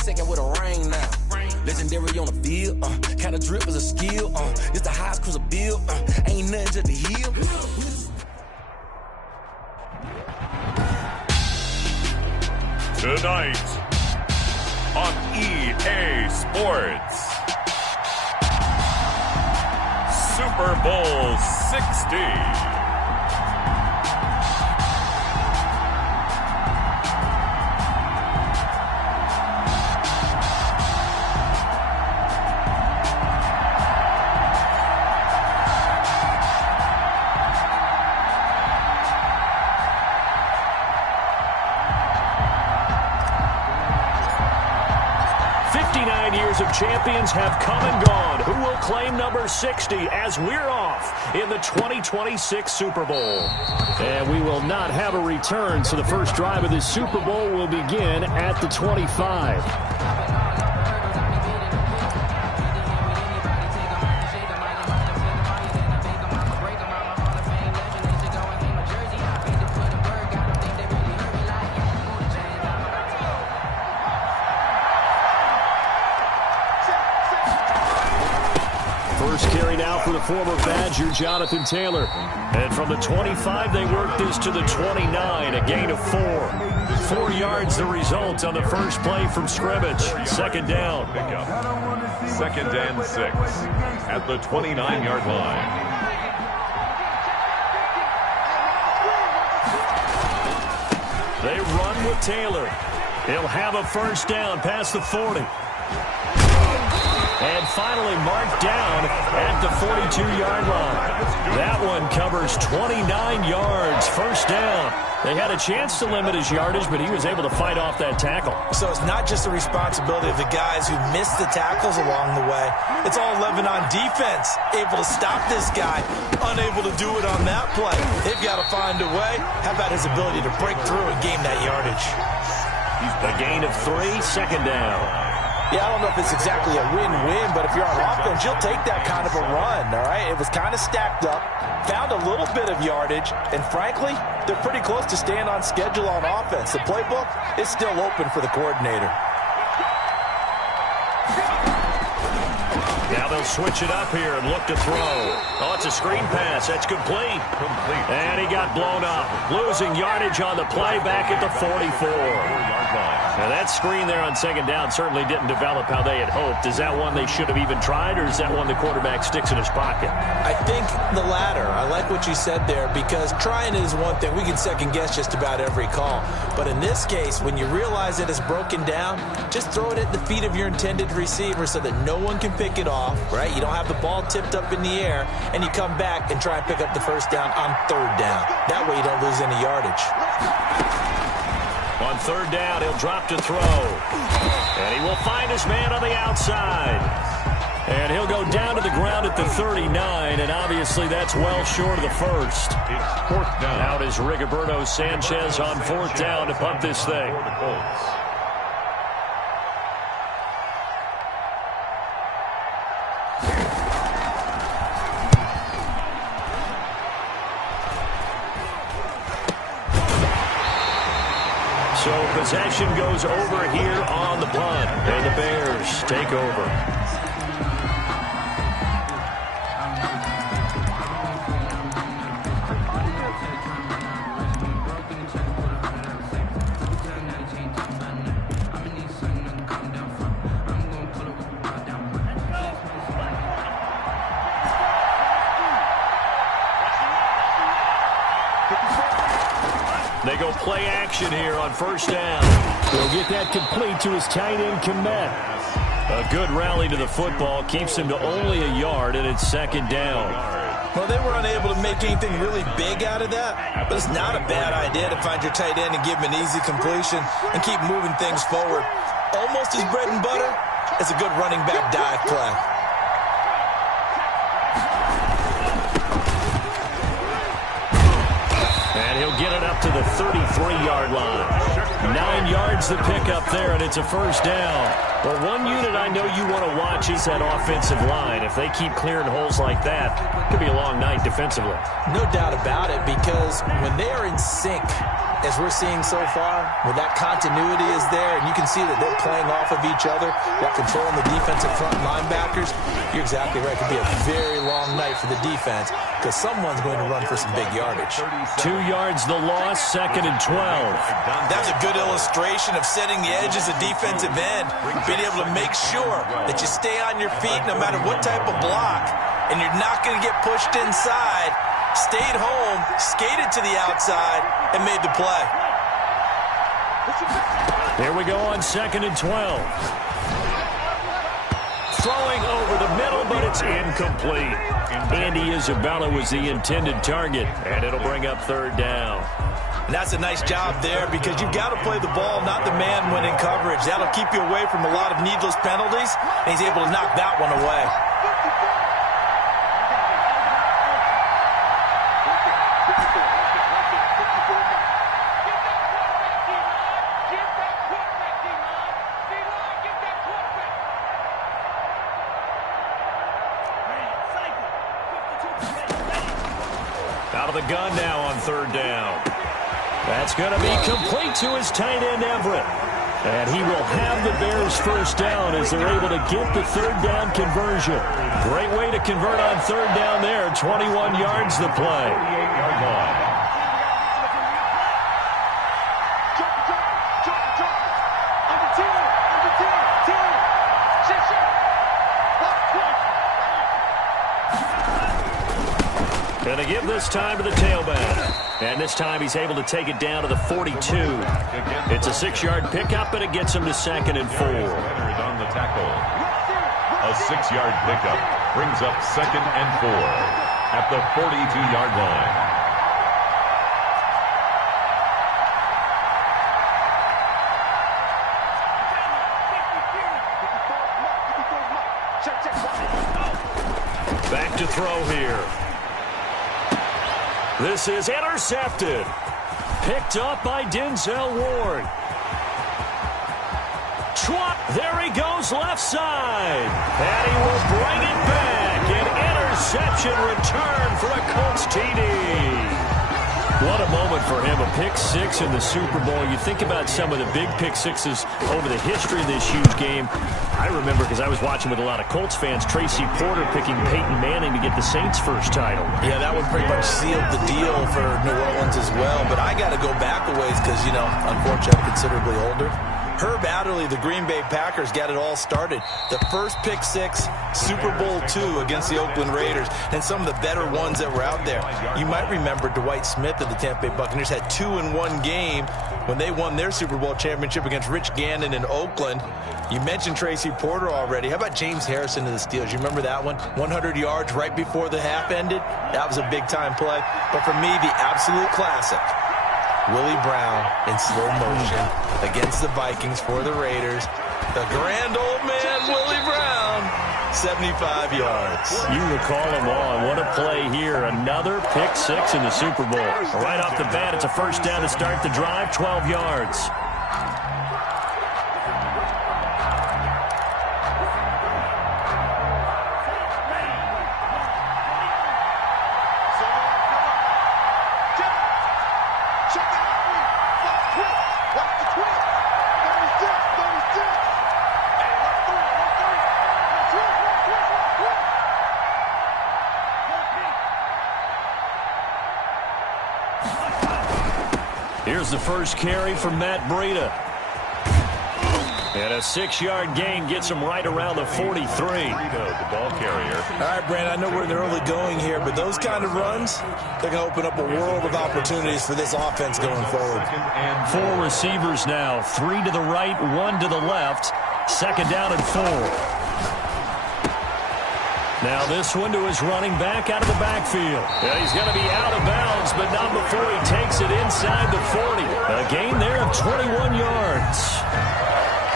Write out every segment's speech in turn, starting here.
second with a ring now. Legendary on the field, kind of drip is a skill, it's the highest cruiser bill, ain't nothing just the hill. Tonight on EA Sports, Super Bowl 60. 59 years of champions have come and gone. Who will claim number 60 as we're off in the 2026 Super Bowl? And we will not have a return, so the first drive of this Super Bowl will begin at the 25. First carry now for the former Badger, Jonathan Taylor. And from the 25, they work this to the 29, a gain of 4. 4 yards the result on the first play from scrimmage. Second down. Second and 6 at the 29-yard line. They run with Taylor. He'll have a first down past the 40. And finally marked down at the 42-yard line. That one covers 29 yards. First down. They had a chance to limit his yardage, but he was able to fight off that tackle. So it's not just the responsibility of the guys who missed the tackles along the way. It's all 11 on defense. Able to stop this guy. Unable to do it on that play. They've got to find a way. How about his ability to break through and gain that yardage? A gain of 3, second down. Yeah, I don't know if it's exactly a win-win, but if you're on offense, you'll take that kind of a run, all right? It was kind of stacked up, found a little bit of yardage, and frankly, they're pretty close to staying on schedule on offense. The playbook is still open for the coordinator. Now they'll switch it up here and look to throw. Oh, it's a screen pass. That's complete. And he got blown up. Losing yardage on the play back at the 44. Now that screen there on second down certainly didn't develop how they had hoped. Is that one they should have even tried, or is that one the quarterback sticks in his pocket? I think the latter. I like what you said there, because trying is one thing. We can second guess just about every call. But in this case, when you realize that it's broken down, just throw it at the feet of your intended receiver so that no one can pick it off, right? You don't have the ball tipped up in the air, and you come back and try and pick up the first down on third down. That way you don't lose any yardage. On third down, he'll drop to throw. And he will find his man on the outside. And he'll go down to the ground at the 39, and obviously that's well short of the first. It's fourth down. Out is Rigoberto Sanchez on fourth down to punt this thing. So possession goes over here on the punt, and the Bears take over. They go play action here on first down. He'll get that complete to his tight end, Komet. A good rally to the football keeps him to only a yard, and it's second down. Well, they were unable to make anything really big out of that, but it's not a bad idea to find your tight end and give him an easy completion and keep moving things forward. Almost as bread and butter as a good running back dive play. And he'll get it up to the 33-yard line. 9 yards to pick up there, and it's a first down. Well, one unit I know you want to watch is that offensive line. If they keep clearing holes like that, it could be a long night defensively. No doubt about it, because when they are in sync, as we're seeing so far, where that continuity is there, and you can see that they're playing off of each other while controlling the defensive front linebackers, you're exactly right. It could be a very long night for the defense because someone's going to run for some big yardage. 2 yards the loss, 2nd and 12. That's a good illustration of setting the edge as a defensive end, being able to make sure that you stay on your feet no matter what type of block, and you're not going to get pushed inside. Stayed home, skated to the outside, and made the play. Here we go on 2nd and 12. Throwing over the middle, but it's incomplete. Andy Isabella was the intended target, and it'll bring up 3rd down. And that's a nice job there because you've got to play the ball, not the man when in coverage. That'll keep you away from a lot of needless penalties, and he's able to knock that one away. Out of the gun now on 3rd down. That's going to be complete to his tight end, Everett. And he will have the Bears' 1st down as they're able to get the 3rd down conversion. Great way to convert on 3rd down there. 21 yards the play. Going to give this time to the tailback. And this time he's able to take it down to the 42. It's a 6-yard pickup, and it gets him to 2nd and 4. On the tackle. A 6-yard pickup brings up 2nd and 4 at the 42-yard line. Back to throw here. This is intercepted. Picked up by Denzel Ward. There he goes left side. And he will bring it back. An interception return for a Colts TD. What a moment for him, a pick 6 in the Super Bowl. You think about some of the big pick 6s over the history of this huge game. I remember, because I was watching with a lot of Colts fans, Tracy Porter picking Peyton Manning to get the Saints' first title. Yeah, that one pretty much sealed the deal for New Orleans as well. But I got to go back a ways because, you know, unfortunately, I'm considerably older. Herb Adderley, the Green Bay Packers, got it all started. The first pick 6, Super Bowl II against the Oakland Raiders, and some of the better ones that were out there. You might remember Dwight Smith of the Tampa Bay Buccaneers had 2 in one game when they won their Super Bowl championship against Rich Gannon in Oakland. You mentioned Tracy Porter already. How about James Harrison of the Steelers? You remember that one? 100 yards right before the half ended? That was a big-time play. But for me, the absolute classic, Willie Brown in slow motion against the Vikings for the Raiders. The grand old man, Willie Brown, 75 yards. You recall him on. What a play here. Another pick 6 in the Super Bowl. Right off the bat, it's a first down to start the drive, 12 yards. Here's the first carry for Matt Breida. And a 6-yard gain gets him right around the 43. The ball carrier. All right, Brandon, I know we're in the early going here, but those kind of runs, they're going to open up a world of opportunities for this offense going forward. 4 receivers now, 3 to the right, 1 to the left. 2nd down and 4. Now this one to his running back out of the backfield. Yeah, he's going to be out of bounds, but not before he takes it inside the 40. A gain there of 21 yards.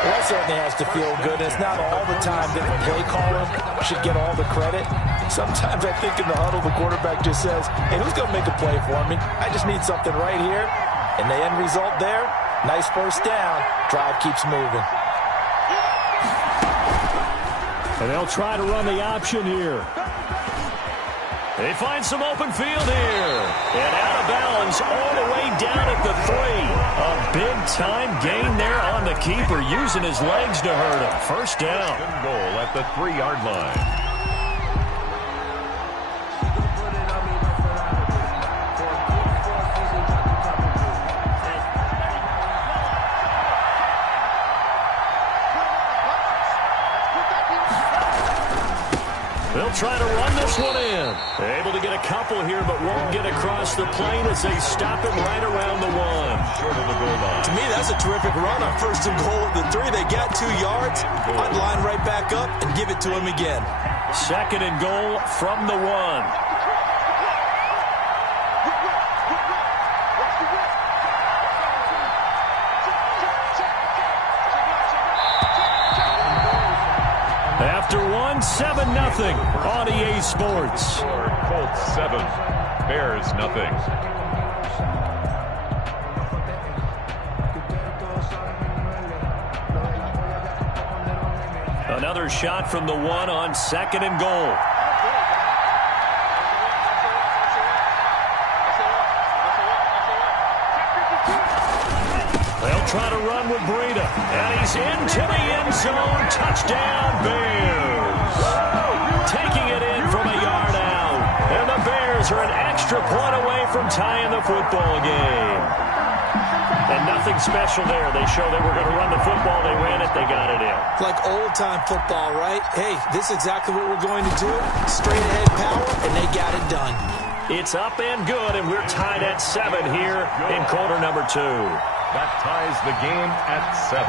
Well, that certainly has to feel good. It's not all the time that the play caller should get all the credit. Sometimes I think in the huddle, the quarterback just says, hey, who's going to make a play for me? I just need something right here. And the end result there, nice first down. Drive keeps moving. And they'll try to run the option here. They find some open field here. And out of bounds all the way down at the 3. A big-time gain there on the keeper, using his legs to hurt him. First down. Goal at the 3-yard line. They'll try to run this one in. Able to get a couple here, but won't get across the plane as they stop him right around the 1. Short of the goal line. To me, that's a terrific run on 1st and goal at the 3. They got 2 yards. I'd line right back up and give it to him again. 2nd and goal from the 1. After 1, 7-0 on EA Sports. Colts 7, Bears nothing. Another shot from the 1 on 2nd and goal. They'll try to run with Breida. And he's into the end zone. Touchdown, Bears. Taking it in from a yard out. And the Bears are an extra point away from tying the football game. And nothing special there. They showed they were going to run the football. They ran it. They got it in. Like old-time football, right? Hey, this is exactly what we're going to do. Straight ahead power, and they got it done. It's up and good, and we're tied at 7 here in quarter number 2. That ties the game at 7.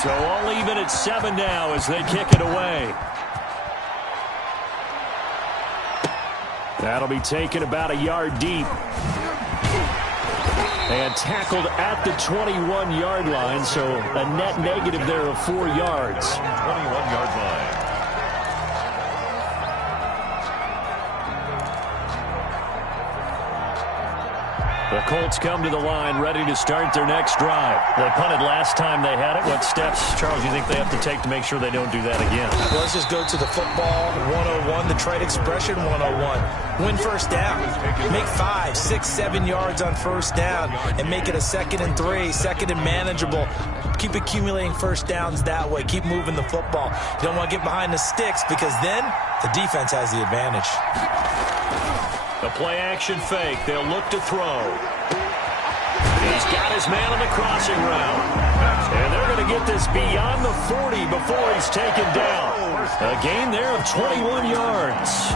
So all even at 7 now as they kick it away. That'll be taken about a yard deep. And tackled at the 21-yard line, so a net negative there of 4 yards. 21-yard line. The Colts come to the line ready to start their next drive. They punted last time they had it. What steps, Charles, do you think they have to take to make sure they don't do that again? Well, let's just go to the football 101, the trade expression 101. Win first down. Make 5, 6, 7 yards on first down and make it a 2nd and 3, 2nd and manageable. Keep accumulating first downs that way. Keep moving the football. You don't want to get behind the sticks because then the defense has the advantage. The play-action fake. They'll look to throw. He's got his man on the crossing route. And they're going to get this beyond the 40 before he's taken down. A gain there of 21 yards.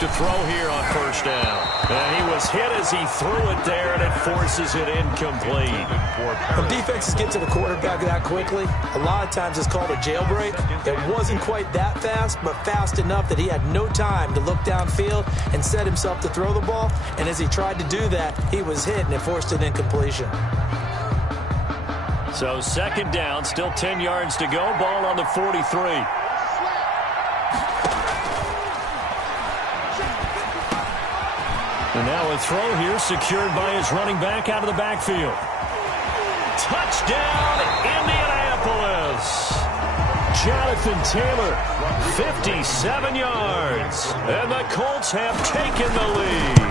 To throw here on first down. And he was hit as he threw it there, and it forces it incomplete. When defenses get to the quarterback that quickly, a lot of times it's called a jailbreak. It wasn't quite that fast, but fast enough that he had no time to look downfield and set himself to throw the ball. And as he tried to do that, he was hit, and it forced an incompletion. So 2nd down, still 10 yards to go. Ball on the 43. And now a throw here secured by his running back out of the backfield. Touchdown, Indianapolis. Jonathan Taylor, 57 yards. And the Colts have taken the lead.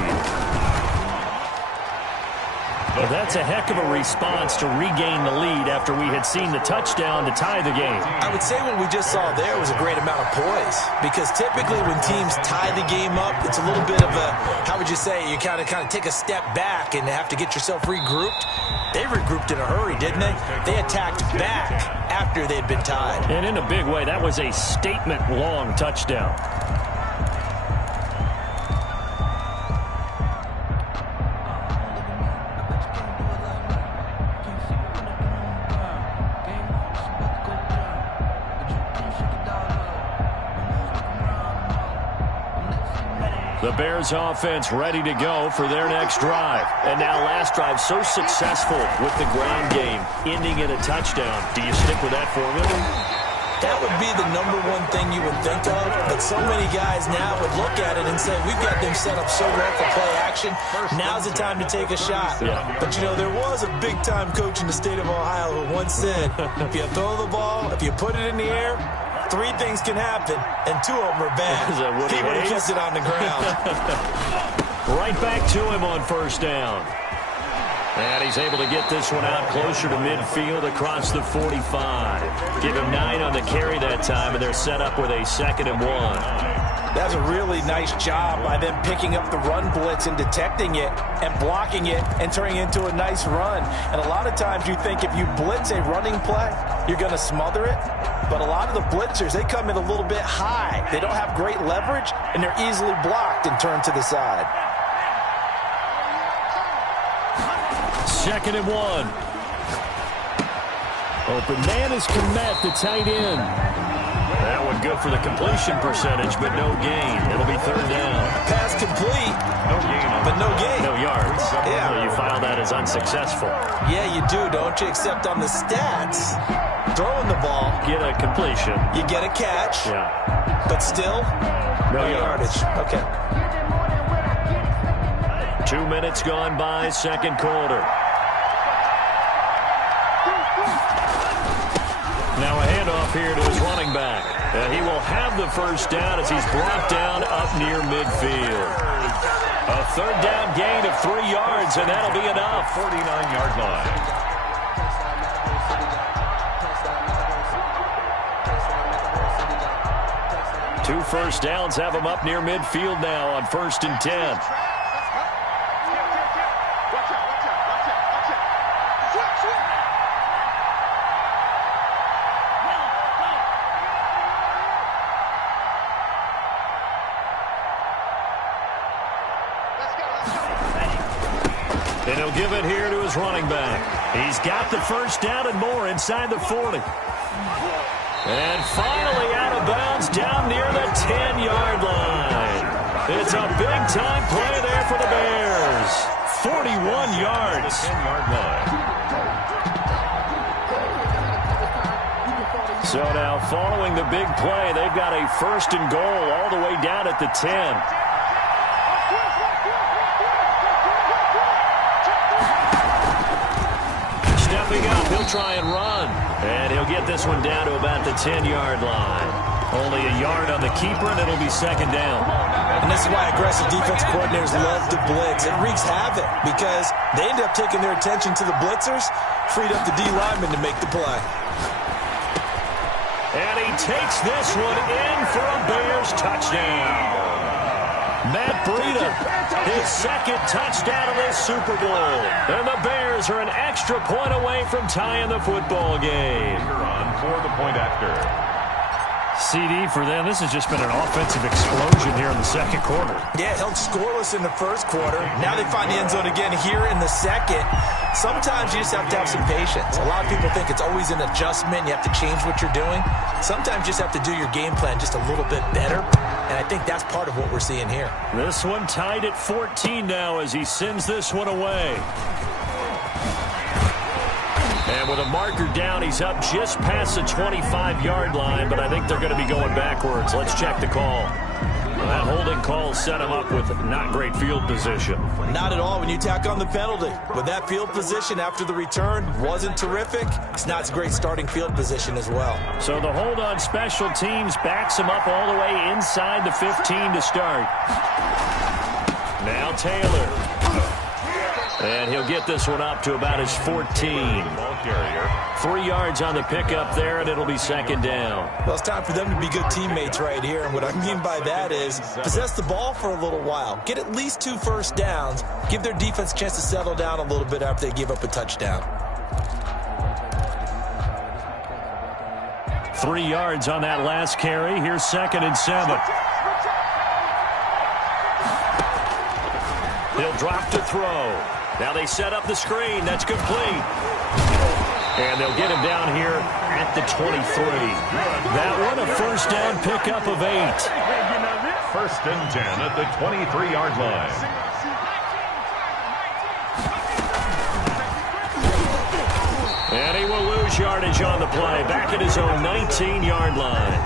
Well, that's a heck of a response to regain the lead after we had seen the touchdown to tie the game. I would say what we just saw there was a great amount of poise, because typically when teams tie the game up, it's a little bit of a, how would you say, you kind of take a step back and have to get yourself regrouped. They regrouped in a hurry, didn't they? They attacked back after they'd been tied. And in a big way, that was a statement-long touchdown. The Bears offense ready to go for their next drive. And now last drive so successful with the ground game, ending in a touchdown. Do you stick with that formula? That would be the #1 thing you would think of, but so many guys now would look at it and say, we've got them set up so well for play action. Now's the time to take a shot. But, you know, there was a big-time coach in the state of Ohio who once said, if you throw the ball, if you put it in the air, 3 things can happen, and 2 of them are bad. He would have kept it on the ground. Right back to him on first down. And he's able to get this one out closer to midfield across the 45. Give him 9 on the carry that time, and they're set up with a 2nd and 1. That's a really nice job by them picking up the run blitz and detecting it and blocking it and turning it into a nice run. And a lot of times you think if you blitz a running play, you're going to smother it. But a lot of the blitzers, they come in a little bit high. They don't have great leverage, and they're easily blocked and turned to the side. 2nd and 1. Open man is Komet, the tight end. That one good for the completion percentage, but no gain. It'll be 3rd down. Pass complete, but no gain. No yards. Yeah. So you file that as unsuccessful. Yeah, you do, don't you? Except on the stats, throwing the ball. Get a completion. You get a catch. Yeah. But still, no yardage. Okay. 2 minutes gone by, 2nd quarter. Now a handoff here to his running back. And he will have the first down as he's brought down up near midfield. A 3rd down gain of 3 yards, and that'll be enough. 49-yard line. Two first downs have him up near midfield now on 1st and 10. And he'll give it here to his running back. He's got the first down and more inside the 40. And finally out of bounds down near the 10-yard line. It's a big-time play there for the Bears. 41 yards. 10-yard line. So now following the big play, they've got a 1st and goal all the way down at the 10. Stepping up, he'll try and run. And he'll get this one down to about the 10-yard line. Only a yard on the keeper, and it'll be 2nd down. And this is why aggressive defense coordinators love to blitz. It wreaks havoc because they end up taking their attention to the blitzers, freed up the D lineman to make the play. And he takes this one in for a Bears touchdown. Matt Breida, his 2nd touchdown of this Super Bowl. And the Bears are an extra point away from tying the football game. On for the point after. CD for them. This has just been an offensive explosion here in the 2nd quarter. Yeah, held scoreless in the 1st quarter. Now they find the end zone again here in the 2nd. Sometimes you just have to have some patience. A lot of people think it's always an adjustment. You have to change what you're doing. Sometimes you just have to do your game plan just a little bit better. And I think that's part of what we're seeing here. This one tied at 14 now as he sends this one away. And with a marker down, he's up just past the 25-yard line, but I think they're going to be going backwards. Let's check the call. That holding call set him up with not great field position. Not at all when you tack on the penalty. With that field position after the return wasn't terrific. It's not a great starting field position as well. So the hold on special teams backs him up all the way inside the 15 to start. Now Taylor. And he'll get this one up to about his 14. Ball carrier. 3 yards on the pickup there, and it'll be 2nd down. Well, it's time for them to be good teammates right here. And what I mean by that is possess the ball for a little while. Get at least 2 first downs. Give their defense a chance to settle down a little bit after they give up a touchdown. 3 yards on that last carry. Here's 2nd and 7. He'll drop to throw. Now they set up the screen. That's complete. And they'll get him down here at the 23. That one a first down pickup of 8. 1st and 10 at the 23-yard line. And he will lose yardage on the play, back at his own 19-yard line.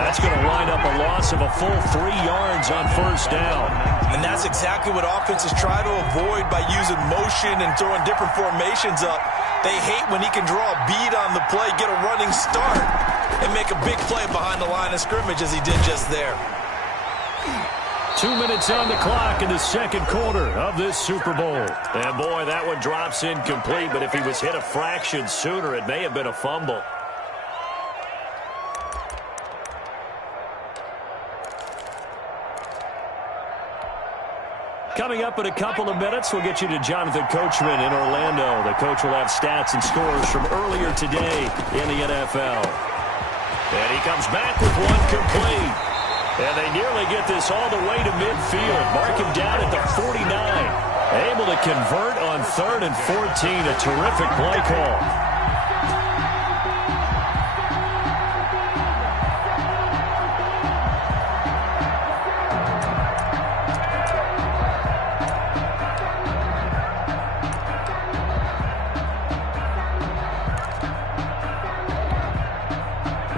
That's going to wind up a loss of a full 3 yards on first down. And that's exactly what offenses try to avoid by using motion and throwing different formations up. They hate when he can draw a bead on the play, get a running start, and make a big play behind the line of scrimmage as he did just there. 2 minutes on the clock in the second quarter of this Super Bowl. And boy, that one drops incomplete, but if he was hit a fraction sooner, it may have been a fumble. Coming up in a couple of minutes, we'll get you to Jonathan Coachman in Orlando. The coach will have stats and scores from earlier today in the NFL. And he comes back with one complete. And they nearly get this all the way to midfield. Mark him down at the 49. Able to convert on 3rd and 14. A terrific play call.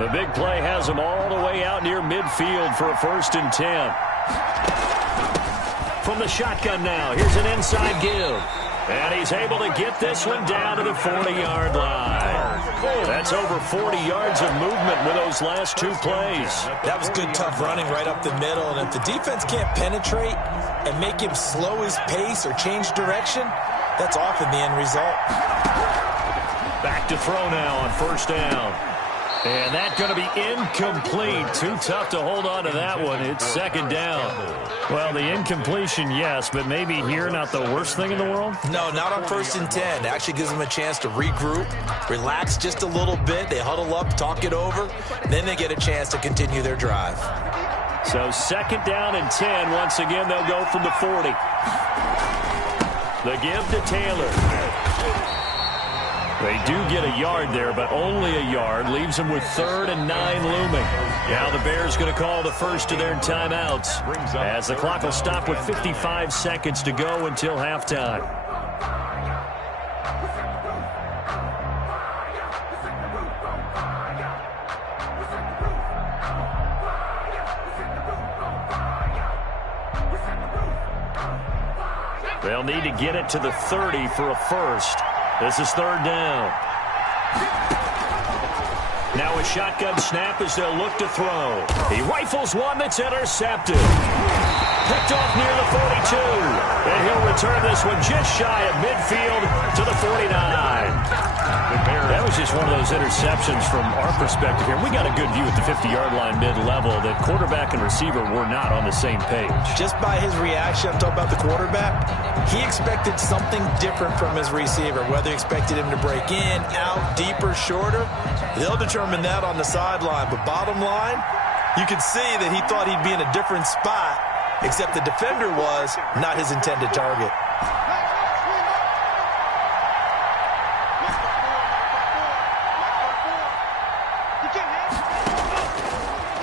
The big play has him all the way out near midfield for a 1st and 10. From the shotgun now, here's an inside give. And he's able to get this one down to the 40-yard line. That's over 40 yards of movement with those last 2 plays. That was good, tough running right up the middle. And if the defense can't penetrate and make him slow his pace or change direction, that's often the end result. Back to throw now on 1st down. And that's going to be incomplete. Too tough to hold on to that one. It's 2nd down. Well, the incompletion, yes, but maybe here not the worst thing in the world? No, not on 1st and 10. It actually gives them a chance to regroup, relax just a little bit. They huddle up, talk it over. Then they get a chance to continue their drive. So 2nd down and 10. Once again, they'll go from the 40. The give to Taylor. They do get a yard there, but only a yard. Leaves them with 3rd and 9 looming. Now the Bears going to call the first of their timeouts as the clock will stop with 55 seconds to go until halftime. They'll need to get it to the 30 for a first. This is 3rd down. Now a shotgun snap as they'll look to throw. He rifles one that's intercepted. Picked off near the 42. And he'll return this one just shy of midfield to the 49. That was just one of those interceptions from our perspective here. We got a good view at the 50-yard line mid-level that quarterback and receiver were not on the same page. Just by his reaction, I'm talking about the quarterback, he expected something different from his receiver, whether he expected him to break in, out, deeper, shorter. They'll determine that on the sideline. But bottom line, you could see that he thought he'd be in a different spot, except the defender was not his intended target.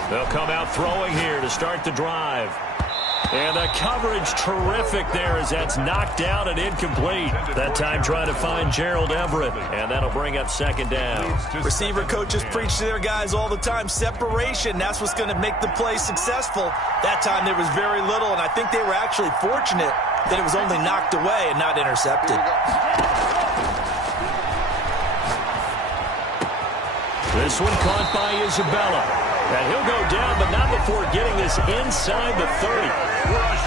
They'll come out throwing here to start the drive. And the coverage terrific there as that's knocked out and incomplete. That time trying to find Gerald Everett. And that'll bring up 2nd down. Receiver coaches preach to their guys all the time. Separation, that's what's going to make the play successful. That time there was very little, and I think they were actually fortunate that it was only knocked away and not intercepted. This one caught by Isabella. And he'll go down, but not before getting this inside the 30.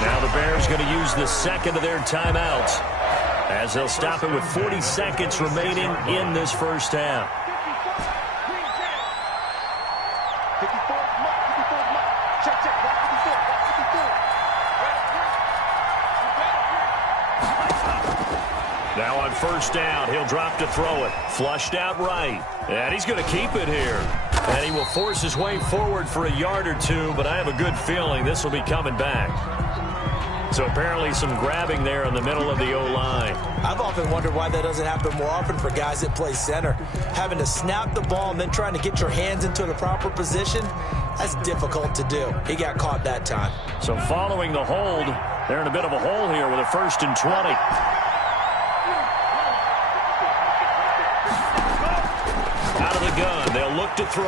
Now the Bears going to use the 2nd of their timeouts as they'll stop it with 40 seconds remaining in this 1st half. Now on 1st down, he'll drop to throw it. Flushed out right. And he's going to keep it here. And he will force his way forward for a yard or 2, but I have a good feeling this will be coming back. So apparently some grabbing there in the middle of the O-line. I've often wondered why that doesn't happen more often for guys that play center. Having to snap the ball and then trying to get your hands into the proper position, that's difficult to do. He got caught that time. So following the hold, they're in a bit of a hole here with a 1st and 20. of the gun. They'll look to throw.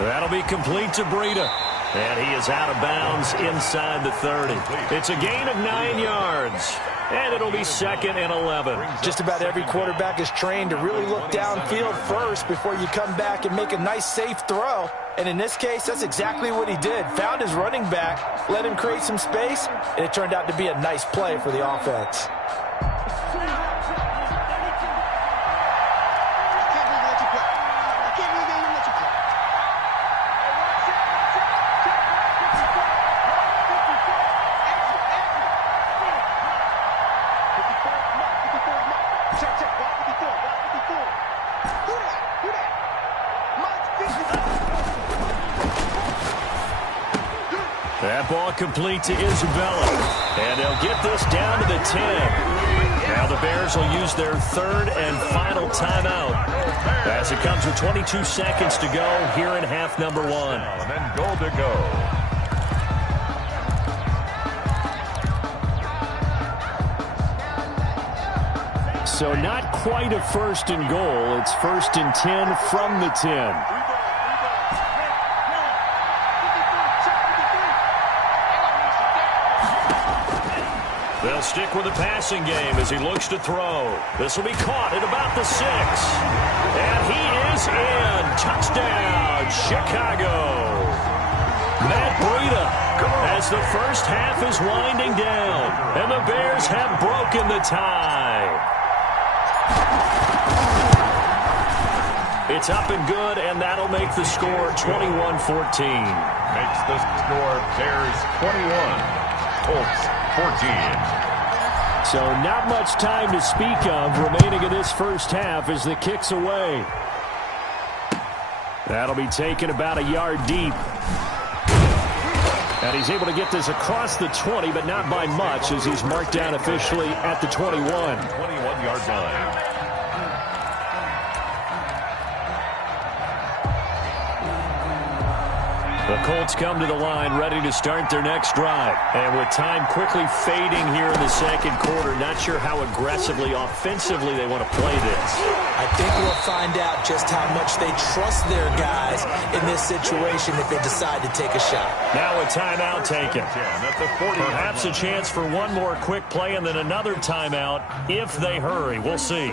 That'll be complete to Breida. And he is out of bounds inside the 30. It's a gain of 9 yards. And it'll be 2nd and 11. Just about every quarterback is trained to really look downfield first before you come back and make a nice, safe throw. And in this case, that's exactly what he did. Found his running back, let him create some space, and it turned out to be a nice play for the offense. That ball complete to Isabella. And they'll get this down to the 10. Now the Bears will use their 3rd and final timeout as it comes with 22 seconds to go here in half number 1. And then goal to go. So not quite a 1st and goal. It's 1st and 10 from the 10. They'll stick with the passing game as he looks to throw. This will be caught at about the 6. And he is in. Touchdown, Chicago. Matt Breida as the first half is winding down. And the Bears have broken the tie. It's up and good, and that'll make the score 21-14. Makes the score Bears 21, Colts 14. So not much time to speak of remaining in this first half as the kick's away. That'll be taken about a yard deep. And he's able to get this across the 20, but not by much as he's marked down officially at the 21. 21-yard line. The Colts come to the line ready to start their next drive. And with time quickly fading here in the second quarter, not sure how aggressively, offensively they want to play this. I think we'll find out just how much they trust their guys in this situation if they decide to take a shot. Now a timeout taken. Perhaps a chance for one more quick play and then another timeout if they hurry. We'll see.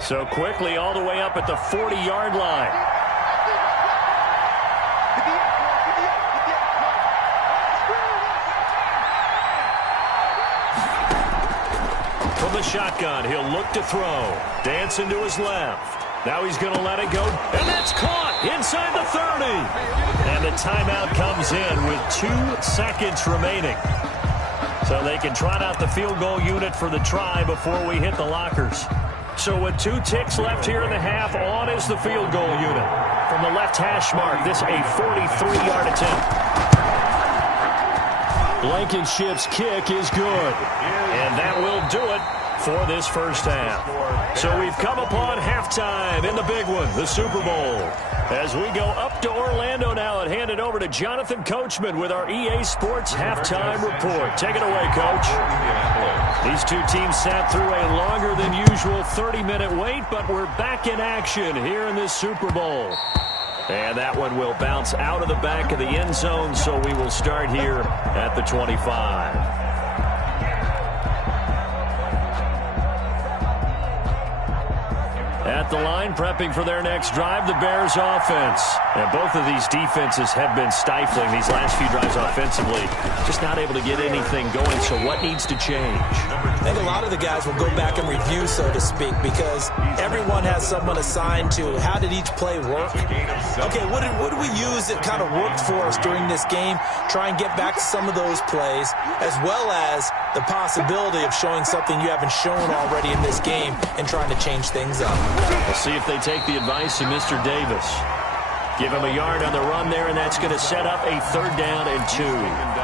So quickly all the way up at the 40-yard line. From the shotgun, he'll look to throw. Dancing to his left. Now he's going to let it go. And that's caught inside the 30. And the timeout comes in with 2 seconds remaining. So they can trot out the field goal unit for the try before we hit the lockers. So with 2 ticks left here in the half, on is the field goal unit. From the left hash mark, this a 43-yard attempt. Blankenship's kick is good. And that will do it for this first half. So we've come upon halftime in the big one, the Super Bowl. As we go up to Orlando now and hand it over to Jonathan Coachman with our EA Sports Halftime Report. Take it away, Coach. These two teams sat through a longer than usual 30-minute wait, but we're back in action here in this Super Bowl. And that one will bounce out of the back of the end zone, so we will start here at the 25. At the line, prepping for their next drive, the Bears offense. And both of these defenses have been stifling these last few drives offensively. Just not able to get anything going, so what needs to change? I think a lot of the guys will go back and review, so to speak, because everyone has someone assigned to how did each play work. Okay, what did we use that kind of worked for us during this game? Try and get back to some of those plays, as well as the possibility of showing something you haven't shown already in this game and trying to change things up. We'll see if they take the advice of Mr. Davis. Give him a yard on the run there, and that's going to set up a 3rd down and 2.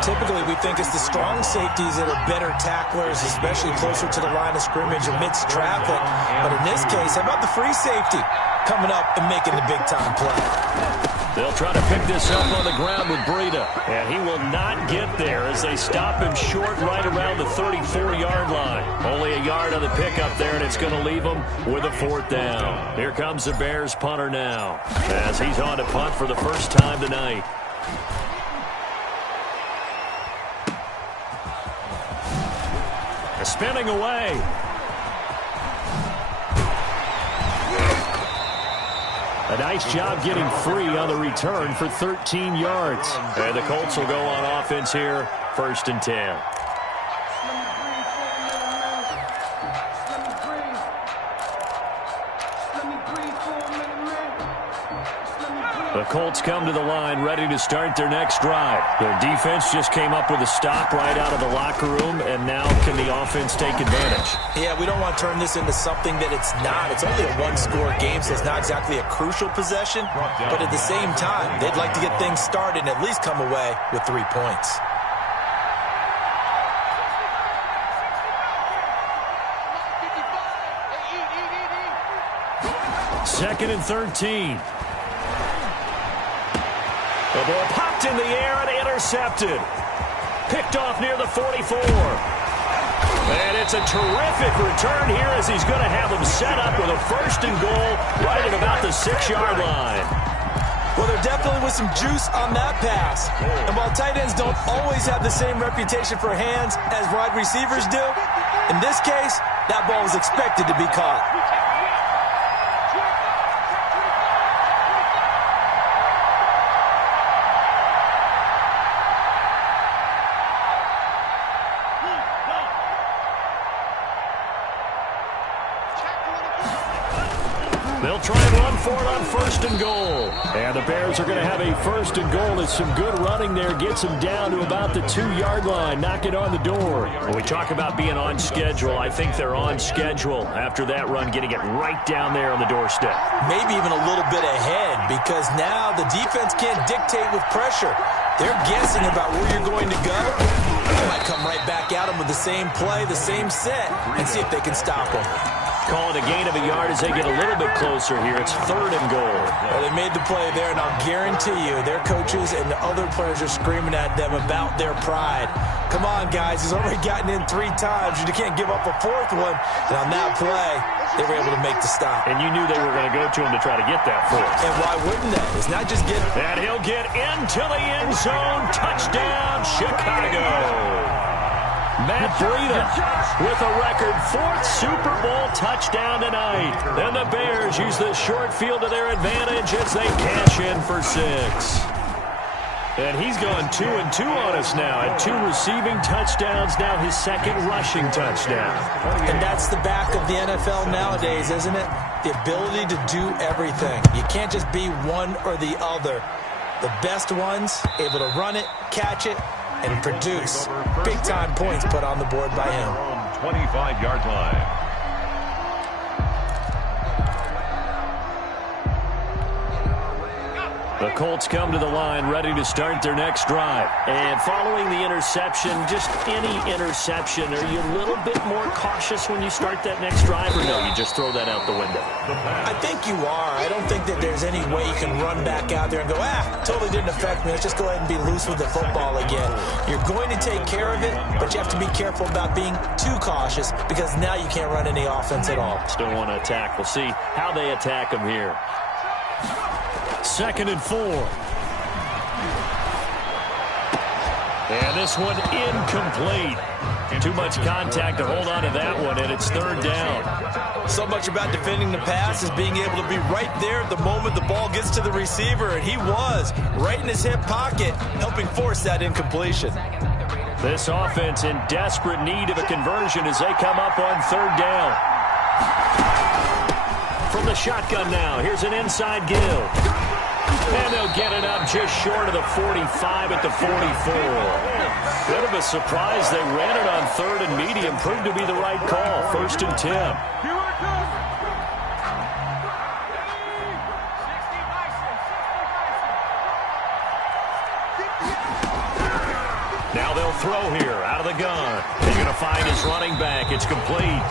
Typically, we think it's the strong safeties that are better tacklers, especially closer to the line of scrimmage amidst traffic. But in this case, how about the free safety coming up and making the big-time play? They'll try to pick this up on the ground with Breida. Breida. And he will not get there as they stop him short right around the 34-yard line. Only a yard on the pickup there, and it's going to leave him with a 4th down. Here comes the Bears punter now as he's on to punt for the first time tonight. Spinning away. A nice job getting free on the return for 13 yards. And the Colts will go on offense here, 1st and 10. The Colts come to the line ready to start their next drive. Their defense just came up with a stop right out of the locker room, and now can the offense take advantage? Yeah, we don't want to turn this into something that it's not. It's only a one-score game, so it's not exactly a crucial possession. But at the same time, they'd like to get things started and at least come away with 3 points. Second and 13. The ball popped in the air and intercepted. Picked off near the 44. And it's a terrific return here as he's going to have them set up with a 1st and goal right at about the 6-yard line. Well, there definitely was some juice on that pass. And while tight ends don't always have the same reputation for hands as wide receivers do, in this case, that ball was expected to be caught. They'll try and run for it on 1st and goal. And the Bears are going to have a 1st and goal. It's some good running there. Gets them down to about the 2-yard line. Knock it on the door. When we talk about being on schedule, I think they're on schedule after that run, getting it right down there on the doorstep. Maybe even a little bit ahead because now the defense can't dictate with pressure. They're guessing about where you're going to go. They might come right back at them with the same play, the same set, and see if they can stop them. Call it a gain of a yard as they get a little bit closer here. It's 3rd and goal. Well, they made the play there, and I'll guarantee you their coaches and the other players are screaming at them about their pride. Come on, guys. He's already gotten in 3 times. You can't give up a 4th one. And on that play, they were able to make the stop. And you knew they were going to go to him to try to get that 4th. And why wouldn't they? It's not just getting... And he'll get into the end zone. Touchdown, Chicago. Matt Breida with a record 4th Super Bowl touchdown tonight. And the Bears use the short field to their advantage as they cash in for 6. And he's gone 2-2 on us now. At 2 receiving touchdowns, now his 2nd rushing touchdown. And that's the back of the NFL nowadays, isn't it? The ability to do everything. You can't just be one or the other. The best ones, able to run it, catch it, and produce big-time points put on the board by him. 25-yard line. The Colts come to the line ready to start their next drive. And following the interception, just any interception, are you a little bit more cautious when you start that next drive, or no, you just throw that out the window? I think you are. I don't think that there's any way you can run back out there and go, totally didn't affect me. Let's just go ahead and be loose with the football again. You're going to take care of it, but you have to be careful about being too cautious because now you can't run any offense at all. Still want to attack. We'll see how they attack them here. 2nd and 4. And this one incomplete. Too much contact to hold on to that one, and it's 3rd down. So much about defending the pass is being able to be right there at the moment the ball gets to the receiver, and he was right in his hip pocket, helping force that incompletion. This offense in desperate need of a conversion as they come up on 3rd down. From the shotgun now, here's an inside give. And they'll get it up just short of the 45 at the 44. Bit of a surprise. They ran it on 3rd and medium. Proved to be the right call. 1st and 10. Now they'll throw here out of the gun. They're going to find his running back. It's complete.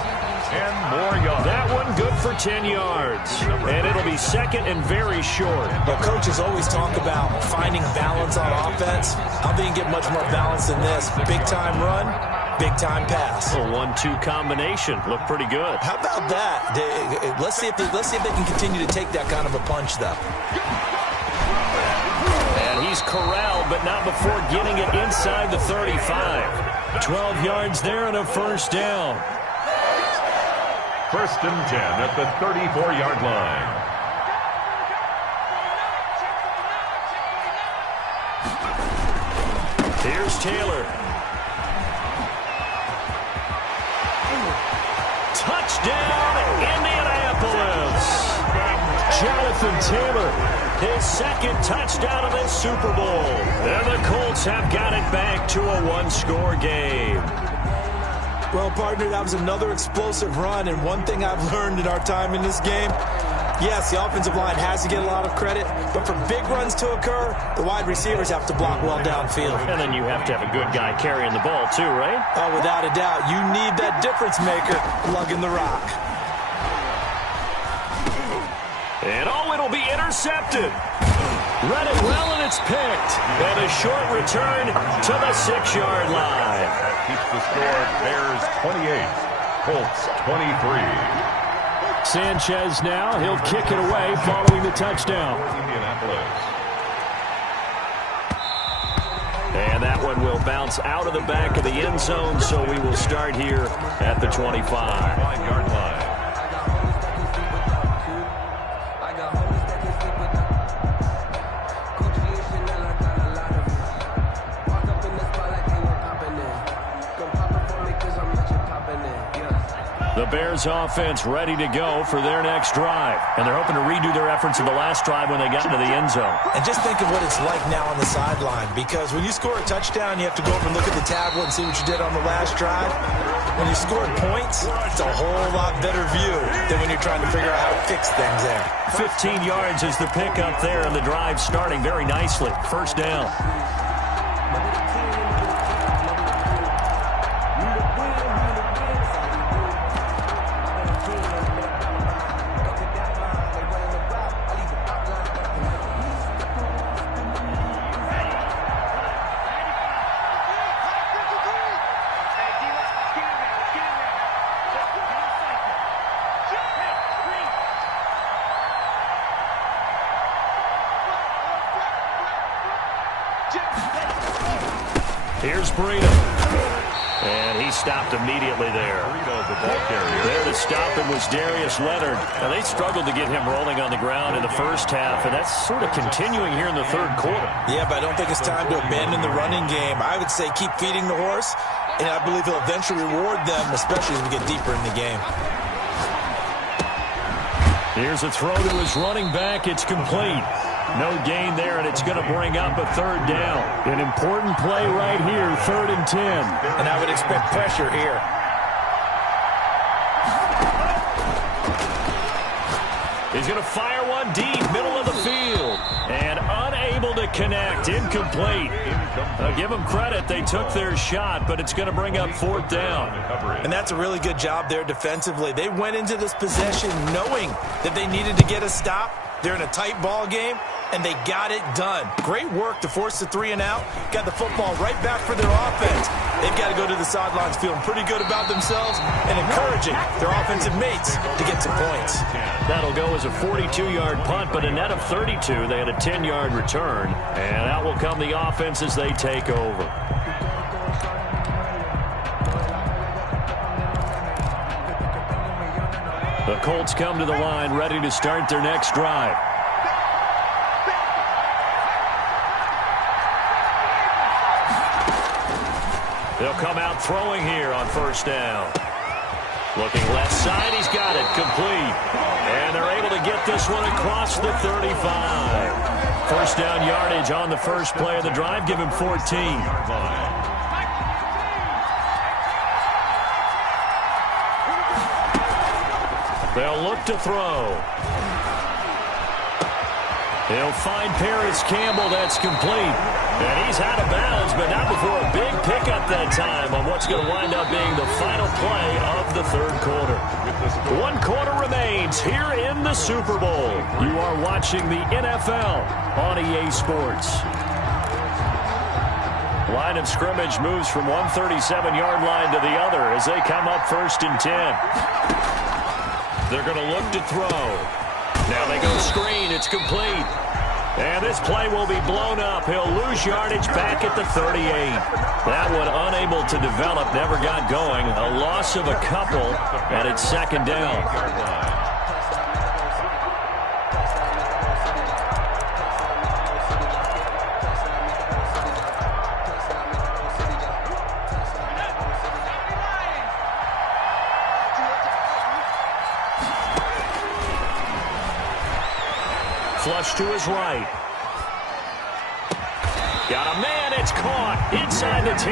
and more yards. That one good for 10 yards. And it'll be second and very short. Well, coaches always talk about finding balance on offense. I don't think you get much more balance than this. Big-time run, big-time pass. A 1-2 combination. Looked pretty good. How about that? Let's see if they can continue to take that kind of a punch, though. And he's corralled, but not before getting it inside the 35. 12 yards there and a first down. First and 10 at the 34-yard line. Here's Taylor. Touchdown, Indianapolis. Jonathan Taylor, his second touchdown of this Super Bowl. And the Colts have got it back to a one-score game. Well, partner, that was another explosive run, and one thing I've learned in our time in this game, yes, the offensive line has to get a lot of credit, but for big runs to occur, the wide receivers have to block well downfield. And then you have to have a good guy carrying the ball too, right? Oh, without a doubt. You need that difference maker lugging the rock. And oh, it'll be intercepted. Read it well, and it's picked. And a short return to the 6-yard line. That keeps the score Bears 28, Colts 23. Sanchez now. He'll kick it away following the touchdown. Indianapolis. And that one will bounce out of the back of the end zone, so we will start here at the 25. 5-yard line. The Bears offense ready to go for their next drive. And they're hoping to redo their efforts in the last drive when they got into the end zone. And just think of what it's like now on the sideline, because when you score a touchdown, you have to go over and look at the tablet and see what you did on the last drive. When you scored points, it's a whole lot better view than when you're trying to figure out how to fix things there. 15 yards is the pickup there, and the drive starting very nicely. First down. Here's Breida. And he stopped immediately there. The ball carrier. There to stop him was Darius Leonard. Now, they struggled to get him rolling on the ground in the first half, and that's sort of continuing here in the third quarter. Yeah, but I don't think it's time to abandon the running game. I would say keep feeding the horse, and I believe he'll eventually reward them, especially as we get deeper in the game. Here's a throw to his running back. It's complete. No gain there, and it's going to bring up a third down. An important play right here, 3rd and 10. And I would expect pressure here. He's going to fire one deep, middle of the field. And unable to connect, incomplete. I'll give them credit, they took their shot, but it's going to bring up 4th down. And that's a really good job there defensively. They went into this possession knowing that they needed to get a stop. They're in a tight ball game, and they got it done. Great work to force the 3 and out. Got the football right back for their offense. They've got to go to the sidelines feeling pretty good about themselves and encouraging their offensive mates to get some points. That'll go as a 42-yard punt, but a net of 32. They had a 10-yard return, and out will come the offense as they take over. The Colts come to the line, ready to start their next drive. They'll come out throwing here on first down. Looking left side, he's got it, complete. And they're able to get this one across the 35. First down yardage on the first play of the drive, give him 14. They'll look to throw. He'll find Paris Campbell. That's complete. And he's out of bounds, but not before a big pickup that time on what's going to wind up being the final play of the third quarter. 1 quarter remains here in the Super Bowl. You are watching the NFL on EA Sports. Line of scrimmage moves from one 37-yard line to the other as they come up 1st and 10. They're going to look to throw. Now they go screen. It's complete. And this play will be blown up. He'll lose yardage back at the 38. That one unable to develop, never got going. A loss of a couple, and it's 2nd down. Flush to his right. Got a man. It's caught inside the 10.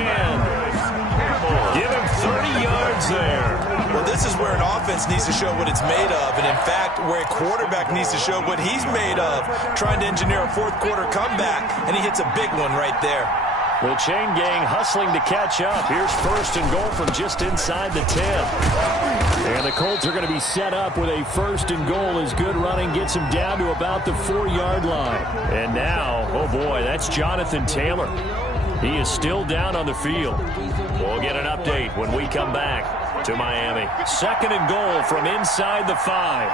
Give him 30 yards there. Well, this is where an offense needs to show what it's made of, and in fact, where a quarterback needs to show what he's made of, trying to engineer a 4th quarter comeback, and he hits a big one right there. The chain gang hustling to catch up. Here's 1st and goal from just inside the 10. And the Colts are going to be set up with a 1st and goal as good running gets him down to about the 4-yard line. And now, oh boy, that's Jonathan Taylor. He is still down on the field. We'll get an update when we come back to Miami. 2nd and goal from inside the 5.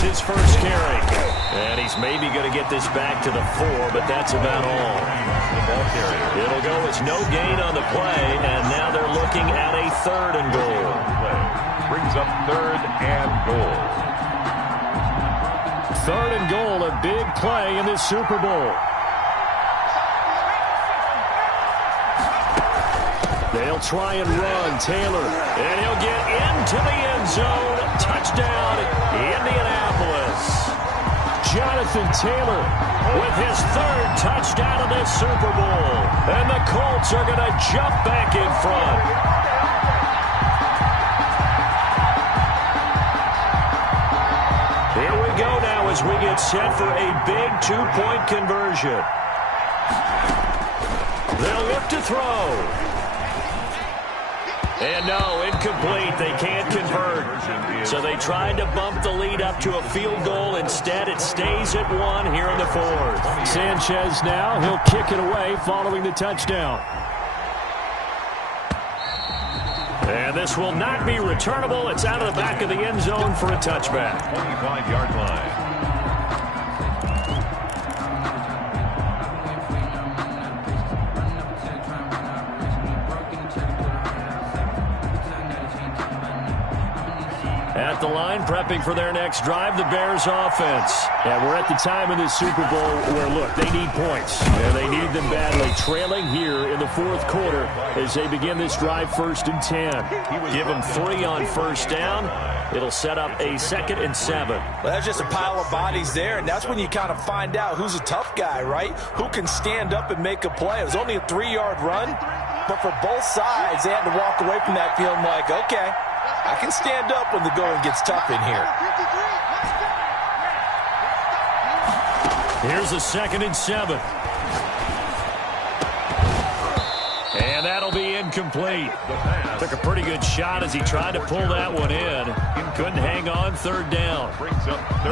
His first carry. And he's maybe going to get this back to the 4, but that's about all. It'll go as no gain on the play, and now they're looking at a 3rd and goal. Brings up 3rd and goal. 3rd and goal, a big play in this Super Bowl. They'll try and run Taylor, and he'll get into the end zone. Touchdown, Indianapolis. Jonathan Taylor with his 3rd touchdown of this Super Bowl. And the Colts are going to jump back in front. Here we go now as we get set for a big 2-point conversion. They'll look to throw. And no, incomplete. They can't convert. So they tried to bump the lead up to a field goal. Instead, it stays at 1 here in the 4th. Sanchez now. He'll kick it away following the touchdown. And this will not be returnable. It's out of the back of the end zone for a touchback. 25-yard line. At the line, prepping for their next drive, the Bears offense. And we're at the time in this Super Bowl where, look, they need points. And they need them badly. Trailing here in the 4th quarter as they begin this drive 1st and 10. Give them 3 on 1st down. It'll set up a 2nd and 7. Well, that's just a pile of bodies there, and that's when you kind of find out who's a tough guy, right? Who can stand up and make a play. It was only a 3-yard run, but for both sides, they had to walk away from that feeling like, okay, I can stand up when the going gets tough in here. Here's a 2nd and 7. And that'll be incomplete. Took a pretty good shot as he tried to pull that one in. Couldn't hang on 3rd down.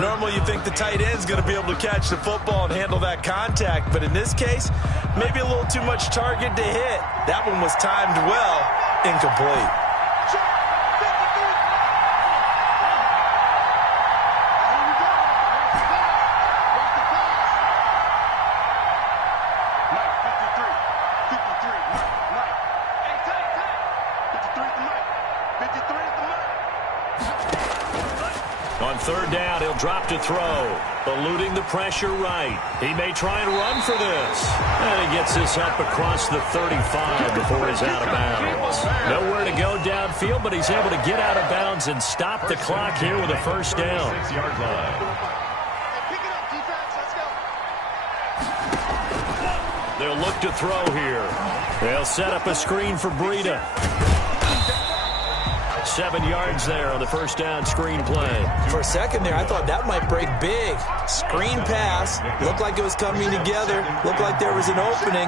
Normally you think the tight end's going to be able to catch the football and handle that contact, but in this case, maybe a little too much target to hit. That one was timed well, incomplete. On 3rd down, he'll drop to throw. Eluding the pressure right. He may try and run for this. And he gets this up across the 35 before he's out of bounds. Nowhere to go downfield, but he's able to get out of bounds and stop the clock here with a 1st down. 6-yard line. They'll look to throw here. They'll set up a screen for Breida. 7 yards there on the first down screen play. For a second there, I thought that might break big. Screen pass. Looked like it was coming together. Looked like there was an opening.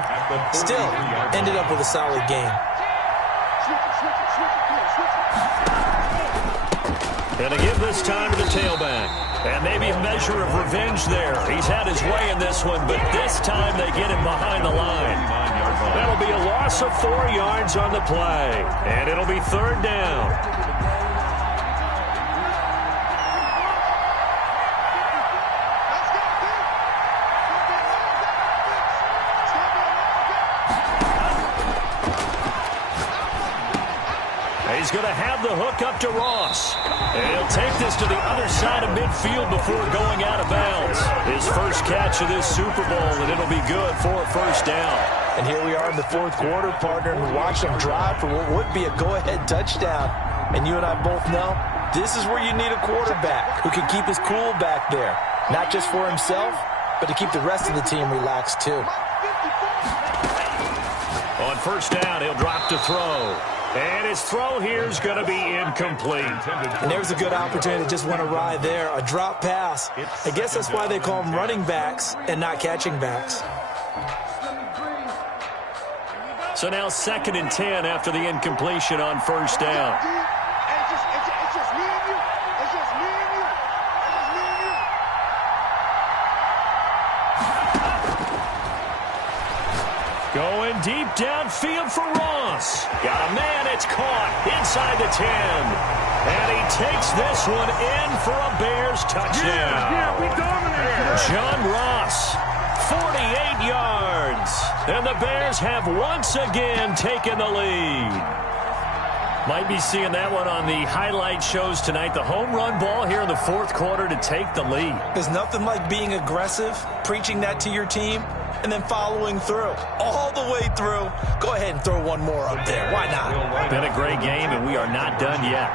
Still, ended up with a solid game. And to give this time to the tailback. And maybe a measure of revenge there. He's had his way in this one, but this time they get him behind the line. That'll be a loss of 4 yards on the play. And it'll be third down. He's going to have the hook up to Ross. And he'll take this to the other side of midfield before going out of bounds. His first catch of this Super Bowl, and it'll be good for a first down. And here we are in the fourth quarter, partner, and we watch him drive for what would be a go-ahead touchdown. And you and I both know this is where you need a quarterback who can keep his cool back there. Not just for himself, but to keep the rest of the team relaxed too. On first down, he'll drop to throw. And his throw here is going to be incomplete. And there's a good opportunity that just went awry there. A drop pass. I guess that's why they call them running backs and not catching backs. So now 2nd and 10 after the incompletion on first down. Going deep downfield for Ross. Got a man, it's caught inside the 10. And he takes this one in for a Bears touchdown. Yeah, we dominated. John Ross, 48 yards. And the Bears have once again taken the lead. Might be seeing that one on the highlight shows tonight. The home run ball here in the fourth quarter to take the lead. There's nothing like being aggressive, preaching that to your team, and then following through. All the way through. Go ahead and throw one more up there. Why not? Been a great game, and we are not done yet.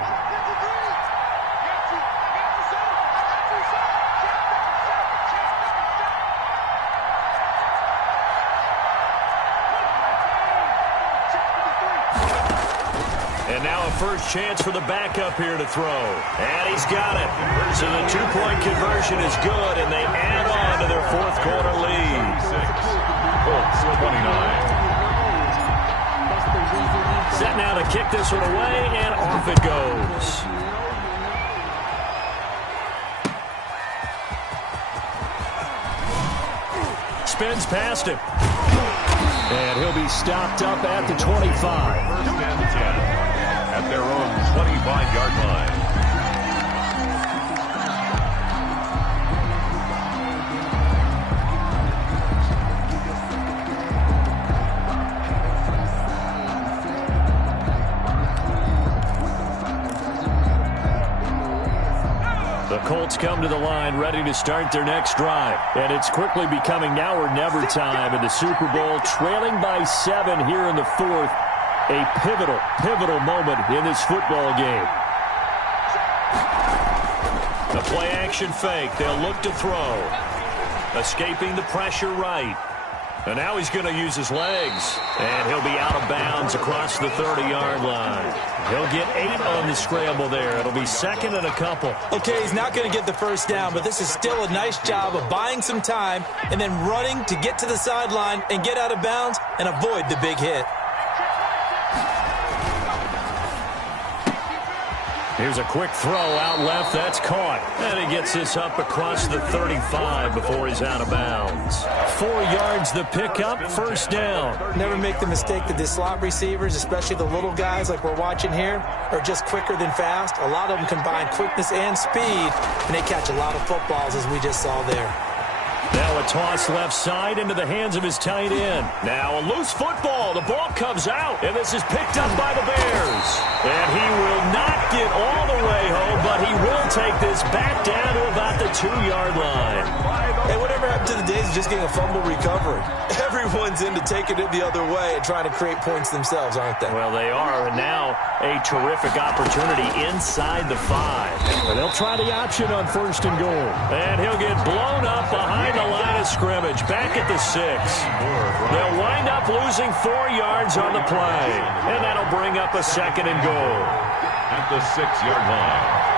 And now a first chance for the backup here to throw. And he's got it. So the two-point conversion is good, and they add on to their fourth quarter lead. 29. Set now to kick this one away, and off it goes. Spins past him. And he'll be stopped up at the 25. First and 10 at their own 25-yard line. The Colts come to the line ready to start their next drive. And it's quickly becoming now or never time in the Super Bowl, trailing by 7 here in the fourth. A pivotal moment in this football game. The play action fake. They'll look to throw. Escaping the pressure right. And now he's going to use his legs. And he'll be out of bounds across the 30-yard line. He'll get 8 on the scramble there. It'll be second and a couple. Okay, he's not going to get the first down, but this is still a nice job of buying some time and then running to get to the sideline and get out of bounds and avoid the big hit. Here's a quick throw out left. That's caught. And he gets this up across the 35 before he's out of bounds. 4 yards the pickup, first down. Never make the mistake that the slot receivers, especially the little guys like we're watching here, are just quicker than fast. A lot of them combine quickness and speed, and they catch a lot of footballs as we just saw there. Now a toss left side into the hands of his tight end. Now a loose football. The ball comes out, and this is picked up by the Bears. And he will not get all the way home, but he will take this back down to about the 2-yard line. Hey, whatever happened to the days of just getting a fumble recovery? Everyone's into taking it the other way and trying to create points themselves, aren't they? Well, they are, and now a terrific opportunity inside the 5. And they'll try the option on first and goal. And he'll get blown up behind the line of scrimmage, back at the 6. They'll wind up losing 4 yards on the play, and that'll bring up a second and goal. at the 6-yard line.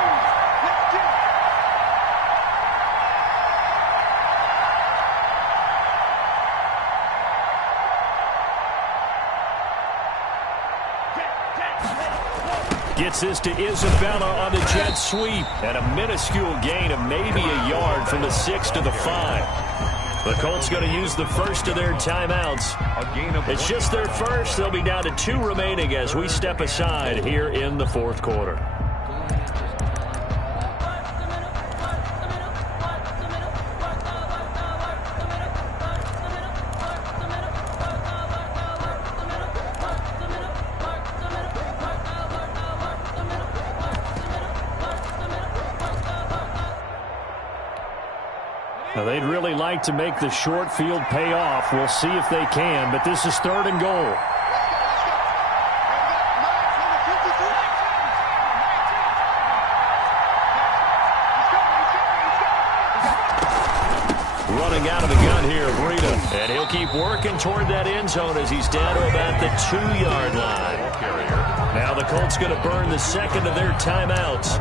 Gets this to Isabella on the jet sweep. And a minuscule gain of maybe a yard from the 6 to the 5. The Colts going to use the first of their timeouts. It's just their first. They'll be down to 2 remaining as we step aside here in the fourth quarter. Now, they'd really like to make the short field pay off. We'll see if they can, but this is 3rd and goal. Running out of the gun here, Breida. And he'll keep working toward that end zone as he's down to about the 2-yard line. Now the Colts going to burn the second of their timeouts.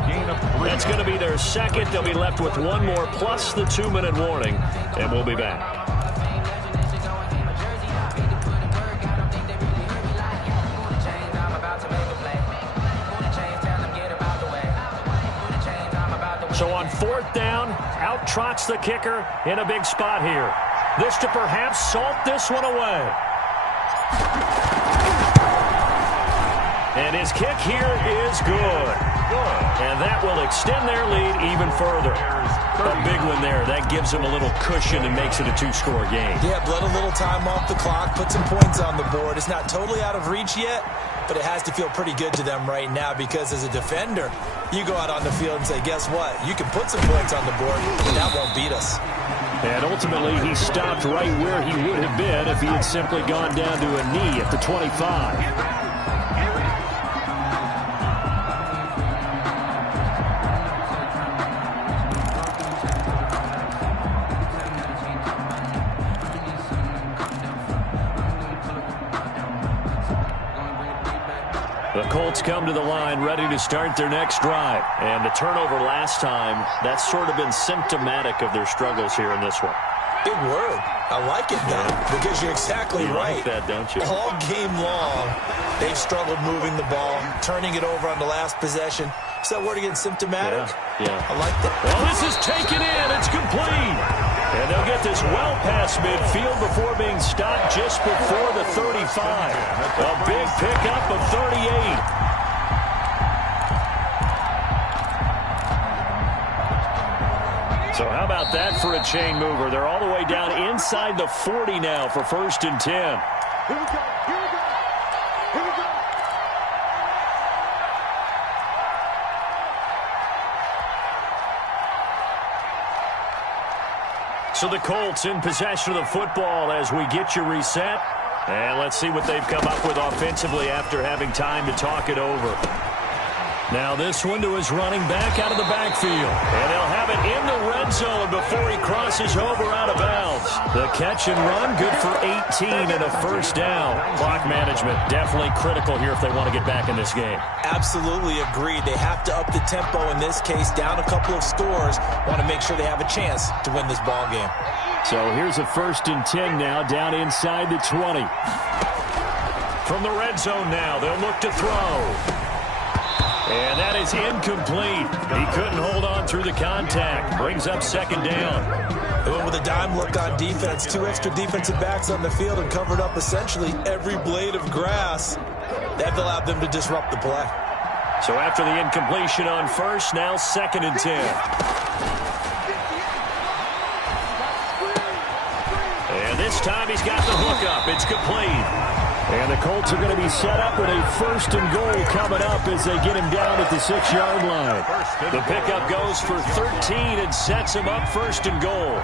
That's going to be their second. They'll be left with 1 more plus the 2-minute warning, and we'll be back. So on 4th down, out trots the kicker in a big spot here. This to perhaps salt this one away. And his kick here is good. And that will extend their lead even further. A big one there. That gives them a little cushion and makes it a 2-score game. Yeah, let a little time off the clock, put some points on the board. It's not totally out of reach yet, but it has to feel pretty good to them right now because as a defender, you go out on the field and say, guess what? You can put some points on the board, and that won't beat us. And ultimately, he stopped right where he would have been if he had simply gone down to a knee at the 25. The Colts come to the line ready to start their next drive. And the turnover last time, that's sort of been symptomatic of their struggles here in this one. Big word. I like it, though, because you're exactly right. You like that, don't you? All game long, they've struggled moving the ball, turning it over on the last possession. Is that word again, symptomatic? Yeah. I like that. Well, this is taken in. It's complete. And they'll get this well past midfield before being stopped just before the 35. A big pickup of 38. So how about that for a chain mover? They're all the way down inside the 40 now for 1st and 10. Here we go. Here we go. Here we go. So the Colts in possession of the football as we get you reset. And let's see what they've come up with offensively after having time to talk it over. Now this one to his running back out of the backfield. And they'll have it in the red zone before he crosses over out of bounds. The catch and run good for 18 and a 1st down. Clock management definitely critical here if they want to get back in this game. Absolutely agreed. They have to up the tempo in this case, down a couple of scores. Want to make sure they have a chance to win this ball game. So here's a 1st and 10 now down inside the 20. From the red zone now, they'll look to throw. And that is incomplete. He couldn't hold on through the contact. Brings up 2nd down. They went with a dime look on defense. 2 extra defensive backs on the field and covered up essentially every blade of grass. That allowed them to disrupt the play. So after the incompletion on 1st, now 2nd and 10. And this time he's got the hook up. It's complete. And the Colts are going to be set up with a 1st and goal coming up as they get him down at the 6-yard line. The pickup goes for 13 and sets him up 1st and goal.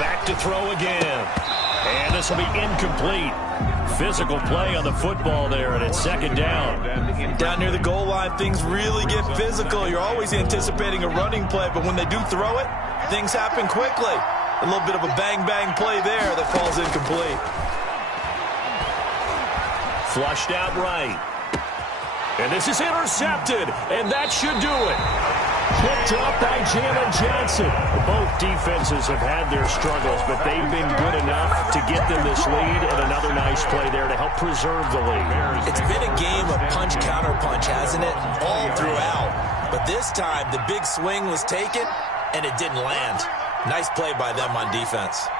Back to throw again. And this will be incomplete. Physical play on the football there, and it's 2nd down. Down near the goal line, things really get physical. You're always anticipating a running play, but when they do throw it, things happen quickly. A little bit of a bang-bang play there that falls incomplete. Flushed out right. And this is intercepted, and that should do it. Picked up by Jalen Johnson. Both defenses have had their struggles, but they've been good enough to get them this lead, and another nice play there to help preserve the lead. It's been a game of punch-counter-punch, hasn't it? All throughout. But this time, the big swing was taken, and it didn't land. Nice play by them on defense.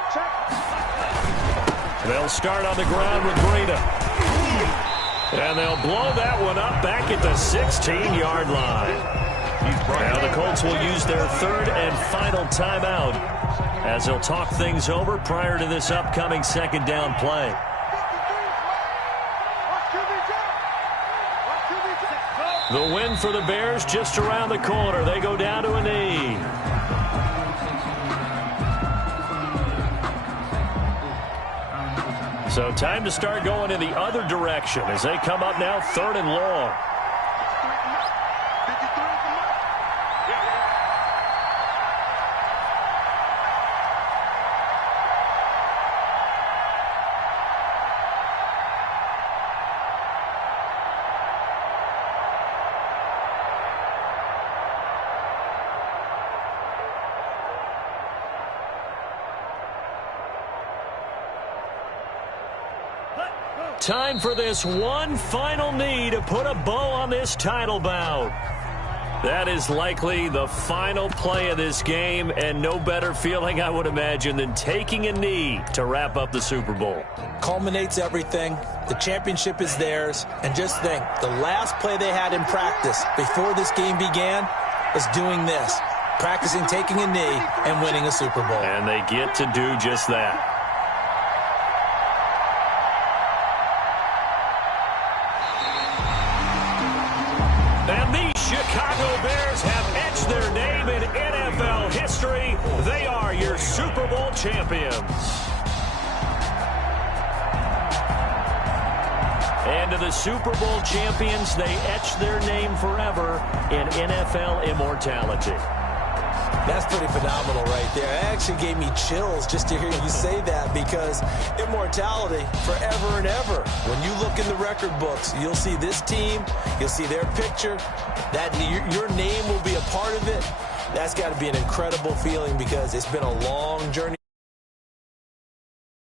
They'll start on the ground with Breida. And they'll blow that one up back at the 16-yard line. Now the Colts will use their third and final timeout as they'll talk things over prior to this upcoming second down play. The win for the Bears just around the corner. They go down to a knee. So time to start going in the other direction as they come up now third and long. Time for this one final knee to put a bow on this title bout. That is likely the final play of this game, and no better feeling, I would imagine, than taking a knee to wrap up the Super Bowl. Culminates everything. The championship is theirs. And just think, the last play they had in practice before this game began was doing this, practicing taking a knee and winning a Super Bowl. And they get to do just that. And the Chicago Bears have etched their name in NFL history. They are your Super Bowl champions. And to the Super Bowl champions, they etch their name forever in NFL immortality. That's pretty phenomenal right there. It actually gave me chills just to hear you say that, because immortality forever and ever. When you look in the record books, you'll see this team, you'll see their picture, that your name will be a part of it. That's got to be an incredible feeling, because it's been a long journey.